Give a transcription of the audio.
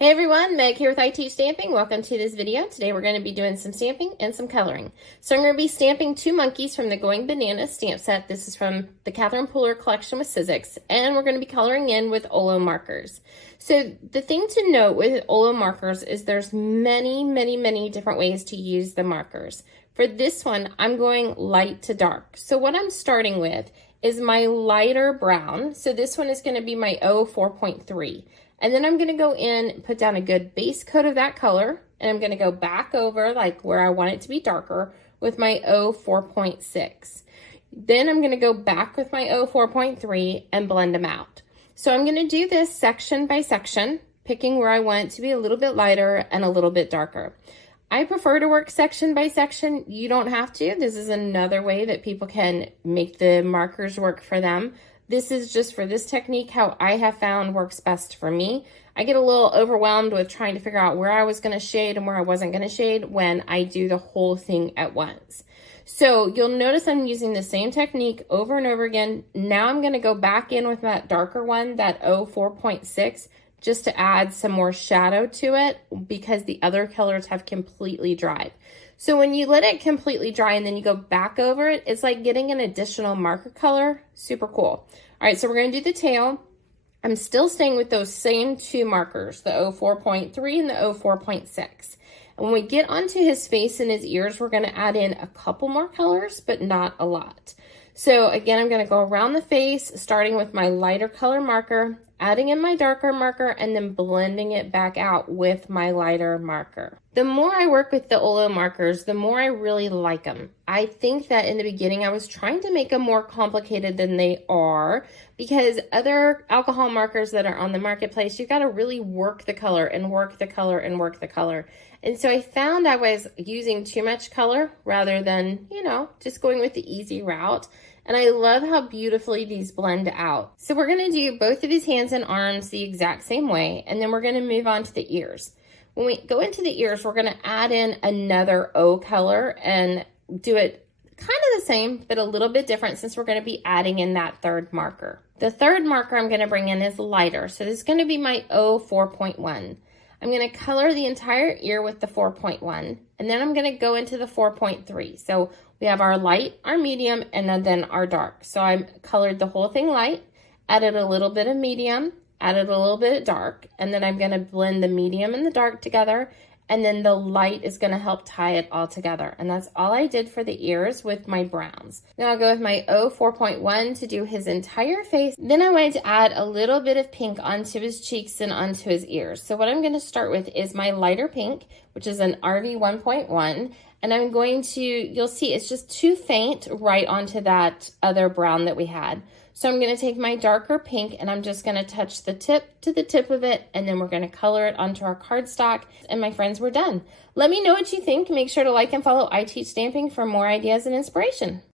Hey everyone, Meg here with I Teach Stamping. Welcome to this video. Today we're going to be doing some stamping and some coloring. So I'm going to be stamping two monkeys from the Going Bananas stamp set. This is from the Catherine Pooler collection with 𝐁𝐳𝐸𝐺, and we're going to be coloring in with OLO markers. So the thing to note with OLO markers is there's many different ways to use the markers. For this one, I'm going light to dark. So what I'm starting with is my lighter brown. So this one is going to be my 4.3. And then I'm going to go in and put down a good base coat of that color. And I'm going to go back over like where I want it to be darker with my 4.6. Then I'm going to go back with my 4.3 and blend them out. So I'm going to do this section by section, picking where I want it to be a little bit lighter and a little bit darker. I prefer to work section by section. You don't have to. This is another way that people can make the markers work for them. This is just for this technique, how I have found works best for me. I get a little overwhelmed with trying to figure out where I was going to shade and where I wasn't going to shade when I do the whole thing at once. So you'll notice I'm using the same technique over and over again. Now I'm going to go back in with that darker one, that 4.6, just to add some more shadow to it because the other colors have completely dried. So when you let it completely dry and then you go back over it, it's like getting an additional marker color. Super cool. All right, so we're going to do the tail. I'm still staying with those same two markers, the 4.3 and the 4.6. And when we get onto his face and his ears, we're going to add in a couple more colors, but not a lot. So again, I'm going to go around the face, starting with my lighter color marker, adding in my darker marker, and then blending it back out with my lighter marker. The more I work with the OLO markers, the more I really like them. I think that in the beginning, I was trying to make them more complicated than they are because other alcohol markers that are on the marketplace, you got to really work the color and work the color and work the color. And so I found I was using too much color rather than, just going with the easy route. And I love how beautifully these blend out. So we're going to do both of his hands and arms the exact same way. And then we're going to move on to the ears. When we go into the ears, we're going to add in another O color and do it kind of the same, but a little bit different since we're going to be adding in that third marker. The third marker I'm going to bring in is lighter. So this is going to be my 4.1. I'm going to color the entire ear with the 4.1, and then I'm going to go into the 4.3. So we have our light, our medium, and then our dark. So I colored the whole thing light, added a little bit of medium, added a little bit of dark, and then I'm going to blend the medium and the dark together, and then the light is going to help tie it all together. And that's all I did for the ears with my browns. Now I'll go with my 4.1 to do his entire face. Then I wanted to add a little bit of pink onto his cheeks and onto his ears. So what I'm going to start with is my lighter pink, which is an RV 1.1. And I'm going to, you'll see it's just too faint right onto that other brown that we had. So I'm going to take my darker pink and I'm just going to touch the tip to the tip of it, and then we're going to color it onto our cardstock. And my friends, we're done. Let me know what you think. Make sure to like and follow I Teach Stamping for more ideas and inspiration.